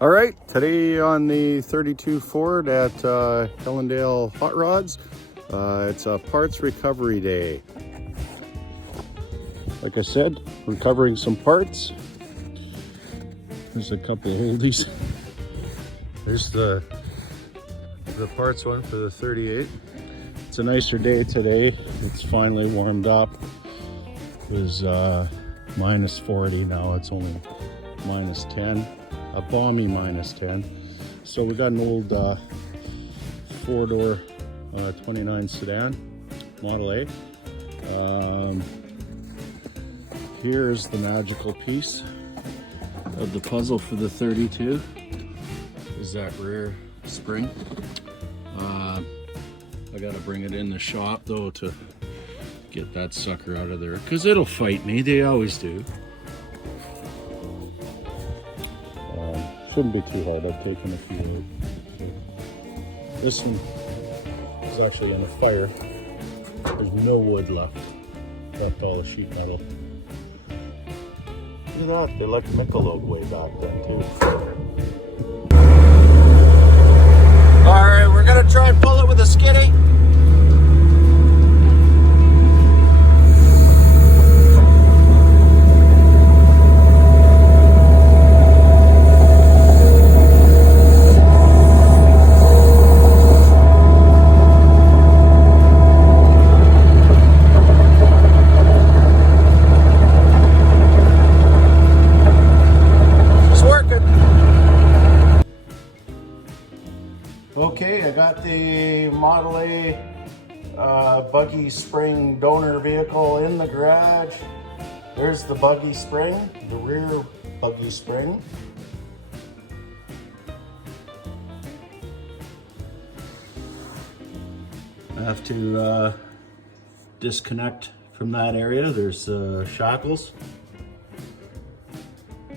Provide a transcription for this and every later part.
All right, today on the 32 Ford at Hellendale Hotrods, it's a parts recovery day. Like I said, recovering some parts. There's a couple of oldies. There's the parts one for the 38. It's a nicer day today. It's finally warmed up. It was minus 40, now it's only minus 10. A balmy minus 10. So we got an old 4-door 29 sedan, Model A. Here's the magical piece of the puzzle for the 32, is that rear spring. I gotta bring it in the shop though to get that sucker out of there, because it'll fight me, they always do. Shouldn't be too hard, I've taken a few out. This one is actually on a fire. There's no wood left. Left all the sheet metal. Look at that, they left Michelob way back then too. Alright, we're gonna try and pull it with a skiddy. Okay, I got the Model A buggy spring donor vehicle in the garage. There's the buggy spring, the rear buggy spring. I have to disconnect from that area. There's shackles.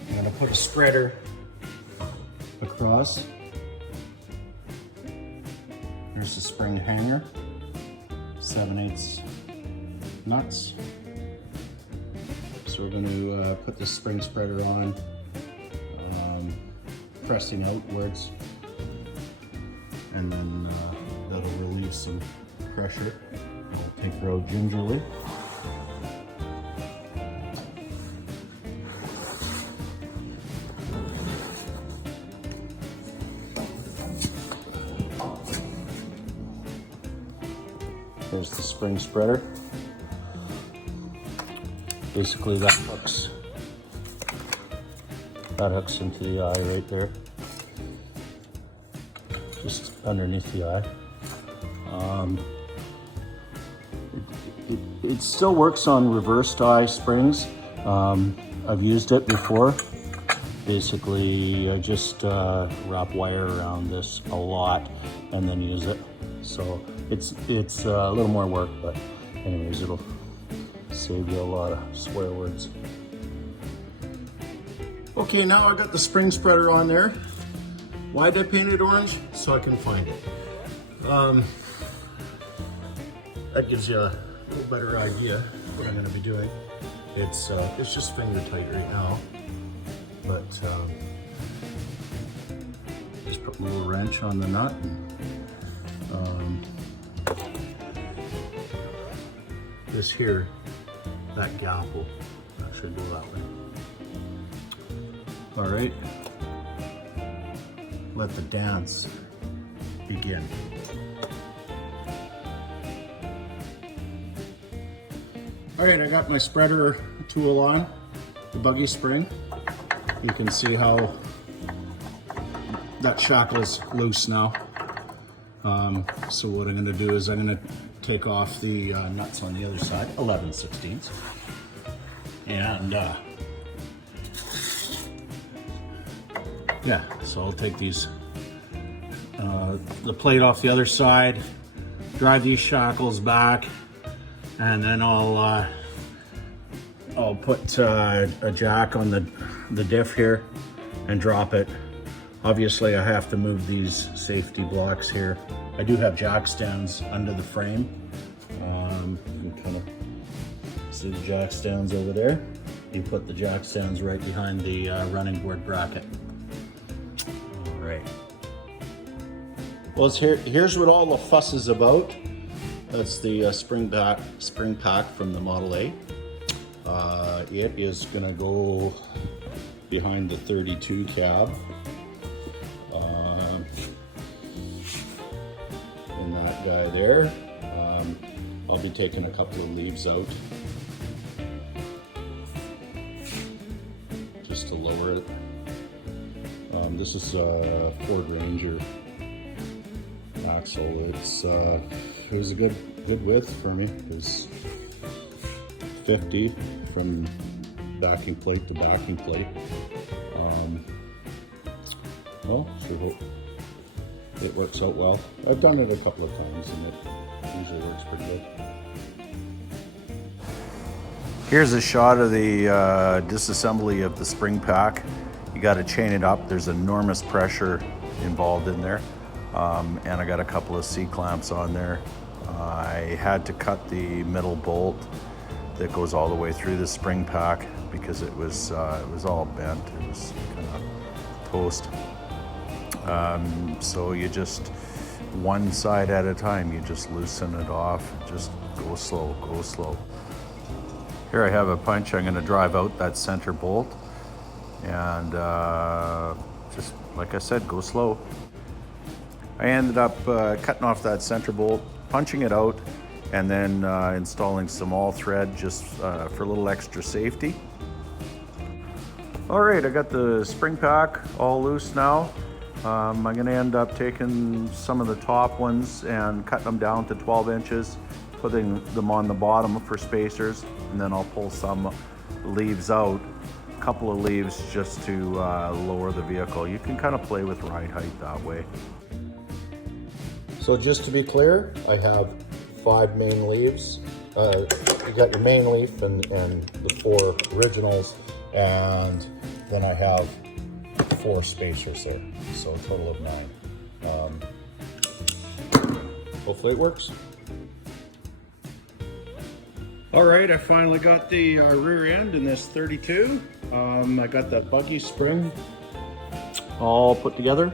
I'm gonna put a spreader across. There's the spring hanger, 7/8 nuts. So we're going to put the spring spreader on, pressing outwards, and then that'll relieve some pressure. I'll take her out gingerly. There's the spring spreader. Basically that hooks into the eye right there. Just underneath the eye. It still works on reversed eye springs. I've used it before. Basically, I just wrap wire around this a lot and then use it. So it's a little more work, but anyways, it'll save you a lot of swear words. Okay, now I got the spring spreader on there. Why did I paint it orange? So I can find it. That gives you a little better idea what I'm going to be doing. It's just finger tight right now, but just put a little wrench on the nut. This here, that gap will actually go that way. All right, let the dance begin. All right, I got my spreader tool on, the buggy spring. You can see how that shackle is loose now. So what I'm going to do is I'm going to take off the nuts on the other side, 11/16, and yeah, so I'll take these, the plate off the other side, drive these shackles back, and then I'll put a jack on the diff here and drop it. Obviously I have to move these safety blocks here. I do have jack stands under the frame. You can kind of see the jack stands over there. You put the jack stands right behind the running board bracket. Right. Well, here's what all the fuss is about. That's the spring pack from the Model A. It is gonna go behind the 32 cab. And that guy there. I'll be taking a couple of leaves out just to lower it. This is a Ford Ranger axle. It was a good width for me. It was 50 from backing plate to backing plate. Well, so it works out well. I've done it a couple of times and it usually works pretty good. Here's a shot of the disassembly of the spring pack. You got to chain it up. There's enormous pressure involved in there. And I got a couple of C-clamps on there. I had to cut the middle bolt that goes all the way through the spring pack because it was all bent. It was kind of toast. So you just, one side at a time, you just loosen it off. Just go slow, go slow. Here I have a punch. I'm going to drive out that center bolt. And just like I said, go slow. I ended up cutting off that center bolt, punching it out, and then installing some all thread just for a little extra safety. All right, I got the spring pack all loose now. I'm gonna end up taking some of the top ones and cutting them down to 12 inches, putting them on the bottom for spacers, and then I'll pull some leaves out, a couple of leaves just to lower the vehicle. You can kind of play with ride height that way. So just to be clear, I have 5 main leaves. You got your main leaf and the 4 originals, and then I have 4 spacers there, so a total of 9. Hopefully it works. All right, I finally got the rear end in this 32. I got that Buggy spring all put together.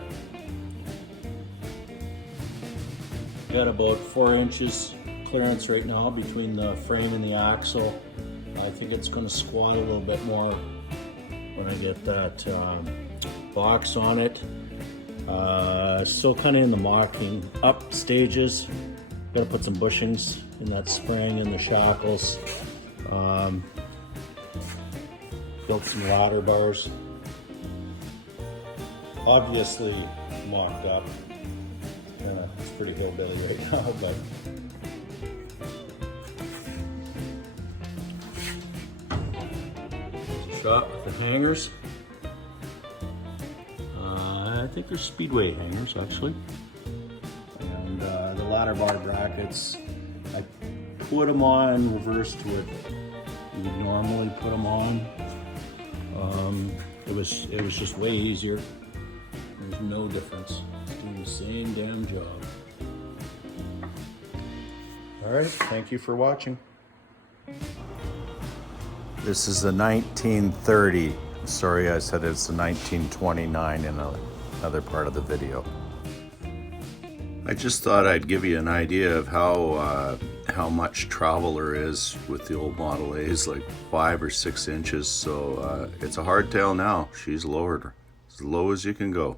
Got about 4 inches clearance right now between the frame and the axle. I think it's going to squat a little bit more when I get that box on it. Still kind of in the mocking up stages. Got to put some bushings in that spring and the shackles. Built some ladder bars. Obviously mocked up. It's pretty hillbilly right now, but there's a shot with the hangers. I think they're Speedway hangers actually. And the ladder bar brackets, I put them on reverse to what you would normally put them on. It was just way easier. There's no difference. It's doing the same damn job. All right, thank you for watching. This is the 1930. Sorry, I said it's the 1929 in another part of the video. I just thought I'd give you an idea of how much travel there is with the old Model A's, like 5 or 6 inches. So it's a hardtail now. She's lowered as low as you can go.